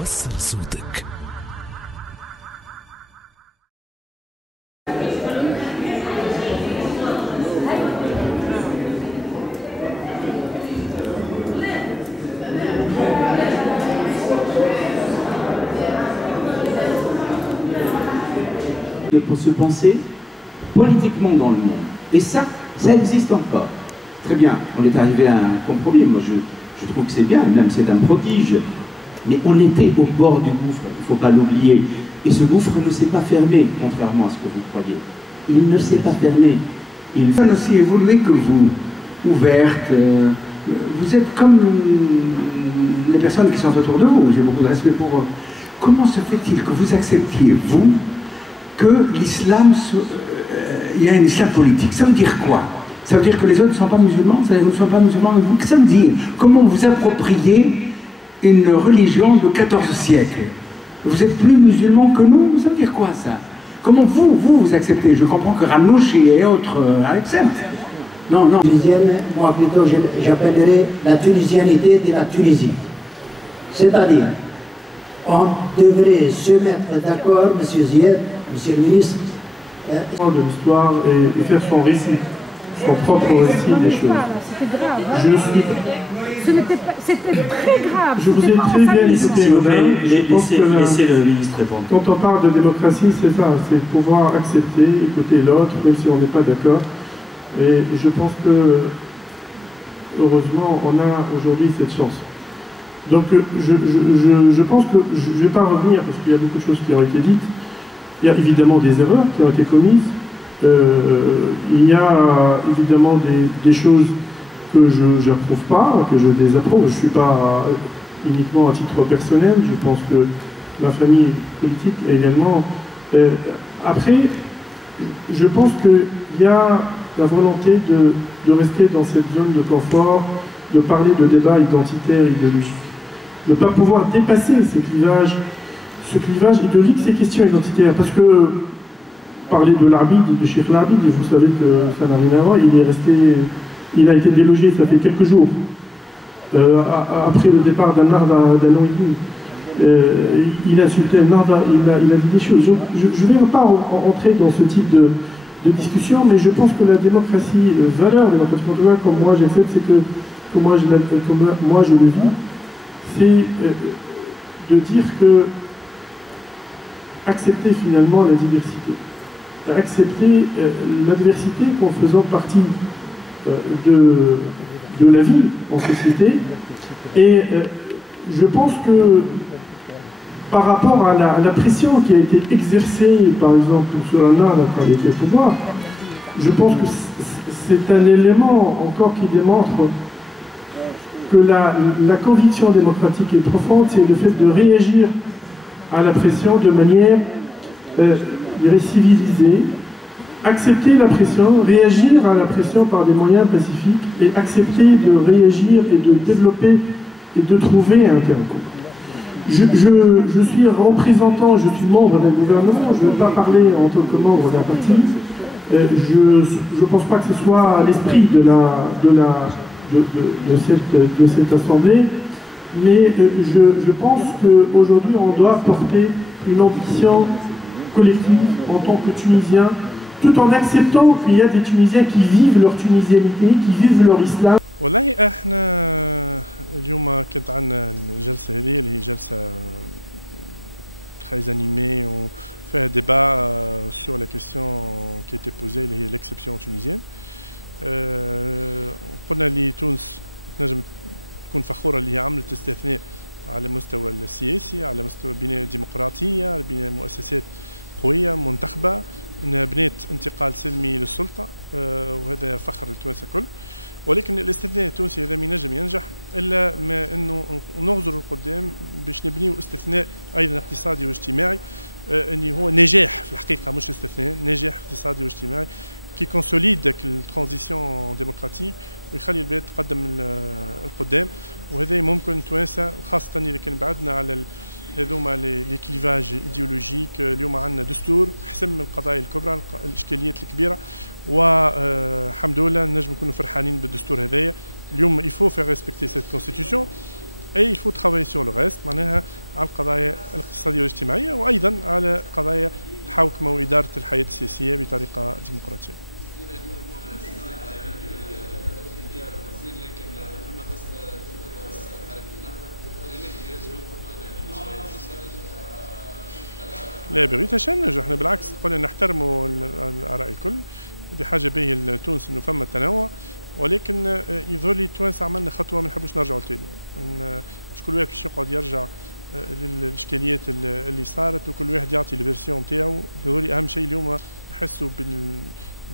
وصل صوتك. Pour se penser politiquement dans le monde. Et ça existe encore. Très bien, on est arrivé à un compromis. Moi, je trouve que c'est bien, même c'est un prodige. Mais on était au bord du gouffre, il ne faut pas l'oublier. Et ce gouffre ne s'est pas fermé, contrairement à ce que vous croyez. Il ne s'est pas fermé. Si vous voulez que vous, ouverte, vous êtes comme les personnes qui sont autour de vous, j'ai beaucoup de respect pour eux. Comment se fait-il que vous acceptiez, vous, que l'islam, il y a un islam politique? Ça veut dire quoi? Ça veut dire que les autres ne sont pas musulmans? Ça veut dire que vous ne sont pas musulmans avec vous? Qu'est-ce que ça veut dire? Comment vous appropriez une religion de 14 siècles? Vous êtes plus musulmans que nous? Ça veut dire quoi ça? Comment vous acceptez? Je comprends que Ranouchi et autres acceptent. Non, non. Tunisienne, moi plutôt j'appellerais la tunisianité de la Tunisie. C'est-à-dire, on devrait se mettre d'accord, M. Zied, Monsieur le ministre, de l'histoire et faire son récit, son propre récit des choses. C'était très grave. Je vous ai très bien écouté, madame. Laissez le ministre répondre. Quand on parle de démocratie, c'est ça, c'est pouvoir accepter, écouter l'autre, même si on n'est pas d'accord. Et je pense que, heureusement, on a aujourd'hui cette chance. Donc, je pense que je ne vais pas revenir, parce qu'il y a beaucoup de choses qui ont été dites. Il y a évidemment des erreurs qui ont été commises. Il y a évidemment des choses que je n'approuve pas, que je désapprouve. Je ne suis pas uniquement à titre personnel. Je pense que ma famille politique également. Après, je pense qu'il y a la volonté de rester dans cette zone de confort, de parler de débat identitaire, idéologique. De ne pas pouvoir dépasser ce clivage et de lire ces questions identitaires. Parce que parler de l'Abid, de Cheikh l'Abid, vous savez que ça n'a rien à voir, il a été délogé, ça fait quelques jours, après le départ d'un Narda d'un an et demi. Il a insulté un Narda, il a dit des choses. Je ne vais pas entrer dans ce type de discussion, mais je pense que la démocratie, valeur démocratique portugaise, comme moi j'accepte, c'est que comme moi je le vis, c'est de dire que accepter finalement la diversité, accepter l'adversité qu'en faisant partie de la vie en société. Et je pense que par rapport à la pression qui a été exercée, par exemple, sur la NAR quand il était au pouvoir, je pense que c'est un élément encore qui démontre que la conviction démocratique est profonde, c'est le fait de réagir à la pression de manière civilisée, accepter la pression, réagir à la pression par des moyens pacifiques et accepter de réagir et de développer et de trouver un terrain commun. Je suis représentant, je suis membre d'un gouvernement, je ne vais pas parler en tant que membre d'un parti. Je ne pense pas que ce soit l'esprit de cette assemblée, mais je pense qu'aujourd'hui on doit porter une ambition collective en tant que Tunisiens, tout en acceptant qu'il y a des Tunisiens qui vivent leur tunisianité, qui vivent leur islam. والله احنا اليوم كانت عندنا الجلسه هذه اللي هي جلسه très animée وفيها débat sur la question qui a été posée اللي هي l'exception tunisienne. قلنا اللي تونس تنجم تكون فخوره اللي هي عملت استثناء على مستوى السياسي، على مستوى بناء ديمقراطيه، على بناء مؤسسات قويه منتخبه، انها بنات انتقال سلمي للسلطه، وهذا فخر للتوانسه الكل. ولكن الاستثناء التونسي هذا ما ينجم ينجح الا ما انه نغزر القدام باش نبنيو استثناء ايضا اقتصادي واجتماعي، اللي هو نجاح في الحقيقه مش استثناء، نجاح اقتصادي واجتماعي كي كونسوليد داك الترانزيسيون ديموكراتيك ويخلي البلاد تقدم القدام. وهذا ممكن توانسه خاصه اذا كان بعدنا على هذوما لي كليفاج ايديولوجيك. اليوم عندنا دستور حسم القضايا الكبرى، الاشكاليات الكبيره، والحمد لله نجم نكونوا فرحانين بالدستور هذايا. اليوم il faut faire respecter cette constitution اي il faut travailler sur le reste معناها على القضايا الاقتصاديه والاجتماعيه وايضا على قضايا الحوكمه واداره الحياه السياسيه بطريقه ديمقراطيه. لا بغيت تشنج، احنا بالعكس قلنا نحترموا الاراء الكل، دي حاجه باهيه لتونس انه فما تنوع، ولكن يظهر لي التوانسه عملنا خطوه ما نحبوش نرجعوا تاني، مش كل واحد باش يقعد يرجع للاشكاليات اللي صارت وكل واحد يعطي الفيرسيون نتاعو. يظهر لي اهم شيء اليوم نحسوا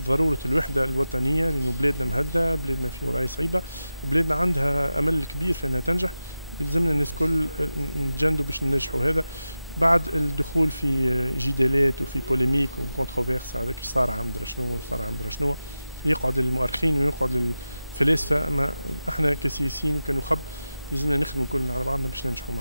بضروره الوحده الوطنيه، لانه بلادنا مهده، بلادنا في وضعيه صعيبه، بلادنا عندها امل كبير في انها تنجح، يلزمنا الناس الكل نتجندوا باش ننجحوا هذا بعد الدخول في جدالات وفي بوليميك وكونتروفيرس هذاك صار عام درا شنو صار عام درا شنو، يقعد المؤرخين ويقعد الفلاسفه، اما احنا كسياسيين وكنخب يلزمنا نخدموا كلنا على بعضنا باش ننجحوا.